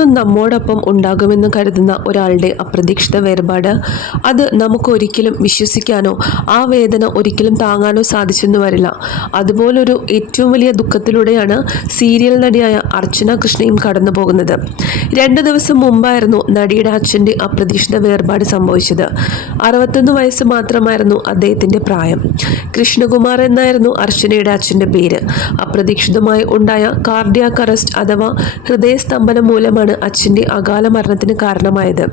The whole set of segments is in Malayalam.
എന്നും നമ്മോടൊപ്പം ഉണ്ടാകുമെന്ന് കരുതുന്ന ഒരാളുടെ അപ്രതീക്ഷിത വേർപാട് അത് നമുക്കൊരിക്കലും വിശ്വസിക്കാനോ ആ വേദന ഒരിക്കലും താങ്ങാനോ സാധിച്ചെന്ന് വരില്ല. അതുപോലൊരു ഏറ്റവും വലിയ ദുഃഖത്തിലൂടെയാണ് സീരിയൽ നടിയായ അർച്ചന കൃഷ്ണയും കടന്നു പോകുന്നത് രണ്ട് ദിവസം മുമ്പായിരുന്നു നടിയുടെ അച്ഛന്റെ അപ്രതീക്ഷിത വേർപാട് സംഭവിച്ചത്. അറുപത്തൊന്ന് വയസ്സ് മാത്രമായിരുന്നു അദ്ദേഹത്തിന്റെ പ്രായം. കൃഷ്ണകുമാർ എന്നായിരുന്നു അർച്ചനയുടെ അച്ഛന്റെ പേര്. അപ്രതീക്ഷിതമായി ഉണ്ടായ കാർഡിയാക് അറസ്റ്റ് അഥവാ ഹൃദയസ്തംഭനം മൂലമാണ് അച്ഛന്റെ അകാല മരണത്തിന് കാരണമായത്.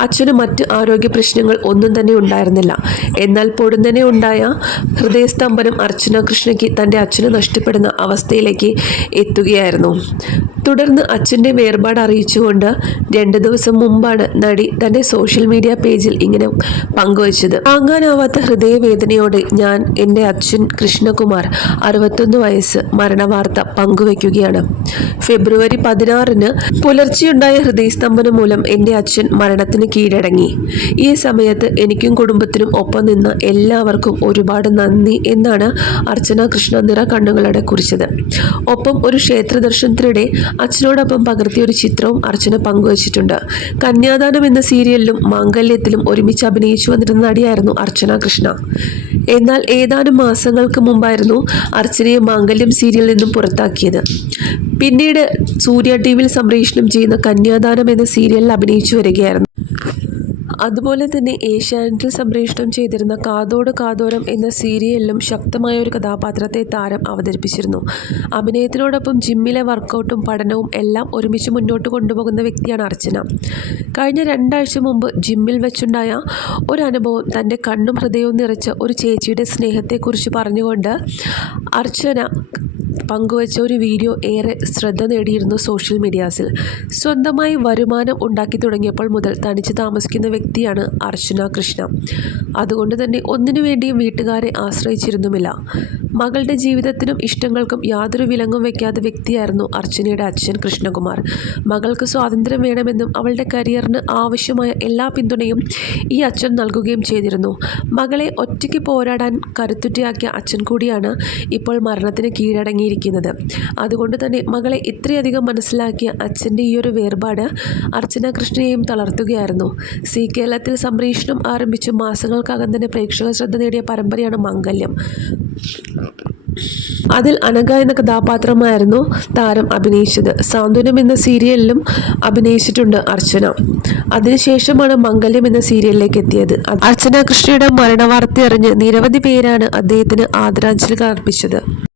അച്ഛന് മറ്റ് ആരോഗ്യ പ്രശ്നങ്ങൾ ഒന്നും തന്നെ ഉണ്ടായിരുന്നില്ല. എന്നാൽ പൊടുന്നനെ ഉണ്ടായ ഹൃദയസ്തംഭനം അർച്ചന കൃഷ്ണയ്ക്ക് തന്റെ അച്ഛന് നഷ്ടപ്പെടുന്ന അവസ്ഥയിലേക്ക് എത്തുകയായിരുന്നു. തുടർന്ന് അച്ഛന്റെ വേർപാട് അറിയിച്ചുകൊണ്ട് രണ്ട് ദിവസം മുമ്പാണ് നടി തന്റെ സോഷ്യൽ മീഡിയ പേജിൽ ഇങ്ങനെ പങ്കുവച്ചത്. താങ്ങാനാവാത്ത ഹൃദയവേദനയോടെ ഞാൻ എന്റെ അച്ഛൻ കൃഷ്ണകുമാർ അറുപത്തൊന്ന് വയസ്സ് മരണവാർത്ത പങ്കുവയ്ക്കുകയാണ്. ഫെബ്രുവരി പതിനാറിന് പുലർച്ചെയുണ്ടായ ഹൃദയസ്തംഭനം മൂലം എന്റെ അച്ഛൻ മരണത്തിന് കീഴടങ്ങി. ഈ സമയത്ത് എനിക്കും കുടുംബത്തിനും ഒപ്പം നിന്ന് എല്ലാവർക്കും ഒരുപാട് നന്ദി എന്നാണ് അർച്ചന കൃഷ്ണ നിറ കണ്ണുകളോടെ കുറിച്ചത്. ഒപ്പം ഒരു ക്ഷേത്ര ദർശനത്തിനിടെ അച്ഛനോടൊപ്പം പകർത്തിയ ഒരു ചിത്രവും അർച്ചന പങ്കുവച്ചിട്ടുണ്ട്. കന്യാദാനം എന്ന സീരിയലിലും മാംഗല്യത്തിലും ഒരുമിച്ച് അഭിനയിച്ചു വന്നിരുന്ന നടിയായിരുന്നു അർച്ചന കൃഷ്ണ. എന്നാൽ ഏതാനും മാസങ്ങൾക്ക് മുമ്പായിരുന്നു അർച്ചനയെ മാംഗല്യം സീരിയലിൽ നിന്നും പുറത്താക്കിയത്. പിന്നീട് സൂര്യ ടി വിയിൽ സംപ്രേഷണം ചെയ്യുന്ന കന്യാദാനം എന്ന സീരിയലിൽ അഭിനയിച്ചു വരികയായിരുന്നു. അതുപോലെ തന്നെ ഏഷ്യാനെറ്റിൽ സംപ്രേഷണം ചെയ്തിരുന്ന കാതോട് കാതോരം എന്ന സീരിയലിലും ശക്തമായ ഒരു കഥാപാത്രത്തെ താരം അവതരിപ്പിച്ചിരുന്നു. അഭിനയത്തിനോടൊപ്പം ജിമ്മിലെ വർക്കൗട്ടും പഠനവും എല്ലാം ഒരുമിച്ച് മുന്നോട്ട് കൊണ്ടുപോകുന്ന വ്യക്തിയാണ് അർച്ചന. കഴിഞ്ഞ രണ്ടാഴ്ച മുമ്പ് ജിമ്മിൽ വെച്ചുണ്ടായ ഒരു അനുഭവം തന്റെ കണ്ണും ഹൃദയവും നിറച്ച ഒരു ചേച്ചിയുടെ സ്നേഹത്തെക്കുറിച്ച് പറഞ്ഞുകൊണ്ട് അർച്ചന പങ്കുവച്ച ഒരു വീഡിയോ ഏറെ ശ്രദ്ധ നേടിയിരുന്നു സോഷ്യൽ മീഡിയാസിൽ. സ്വന്തമായി വരുമാനം ഉണ്ടാക്കി തുടങ്ങിയപ്പോൾ മുതൽ തനിച്ച് താമസിക്കുന്ന വ്യക്തിയാണ് അർച്ചന കൃഷ്ണ. അതുകൊണ്ട് തന്നെ ഒന്നിനു വേണ്ടിയും വീട്ടുകാരെ ആശ്രയിച്ചിരുന്നുമില്ല. മകളുടെ ജീവിതത്തിനും ഇഷ്ടങ്ങൾക്കും യാതൊരു വിലങ്ങും വെക്കാതെ വ്യക്തിയായിരുന്നു അർച്ചനയുടെ അച്ഛൻ കൃഷ്ണകുമാർ. മകൾക്ക് സ്വാതന്ത്ര്യം വേണമെന്നും അവളുടെ കരിയറിന് ആവശ്യമായ എല്ലാ പിന്തുണയും ഈ അച്ഛൻ നൽകുകയും ചെയ്തിരുന്നു. മകളെ ഒറ്റയ്ക്ക് പോരാടാൻ കരുത്തുറ്റയാക്കിയ അച്ഛൻ കൂടിയാണ് ഇപ്പോൾ മരണത്തിന് കീഴടങ്ങിയിരിക്കുന്നത്. അതുകൊണ്ട് തന്നെ മകളെ ഇത്രയധികം മനസ്സിലാക്കിയ അച്ഛന്റെ ഈ ഒരു വേർപാട് അർച്ചന കൃഷ്ണയെയും തളർത്തുകയായിരുന്നു. സി കേരളത്തിൽ സംപ്രേഷണം ആരംഭിച്ച് മാസങ്ങൾക്കകം തന്നെ പ്രേക്ഷക ശ്രദ്ധ നേടിയ പരമ്പരയാണ് മംഗല്യം. അതിൽ അനഘ എന്ന കഥാപാത്രമായിരുന്നു താരം അഭിനയിച്ചത്. സാന്ത്വനം എന്ന സീരിയലിലും അഭിനയിച്ചിട്ടുണ്ട് അർച്ചന. അതിനുശേഷമാണ് മംഗല്യം എന്ന സീരിയലിലേക്ക് എത്തിയത്. അർച്ചന കൃഷ്ണയുടെ മരണവാർത്തയറിഞ്ഞ് നിരവധി പേരാണ് അദ്ദേഹത്തിന് ആദരാഞ്ജലികൾ അർപ്പിച്ചത്.